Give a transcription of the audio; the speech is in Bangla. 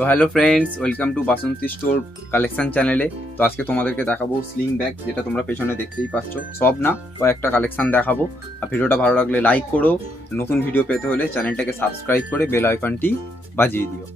তো hello friends, welcome to Basanti store collection চ্যানেলে। তো আজকে তোমাদেরকে দেখাবো স্লিং ব্যাগ, যেটা তোমরা পেছনে দেখতেই পাচ্ছ। সব না, কয়েকটা কালেকশন দেখাবো। আর ভিডিওটা ভালো লাগলে লাইক করো, নতুন ভিডিও পেতে হলে চ্যানেলটাকে সাবস্ক্রাইব করে বেল আইকনটি বাজিয়ে দিও।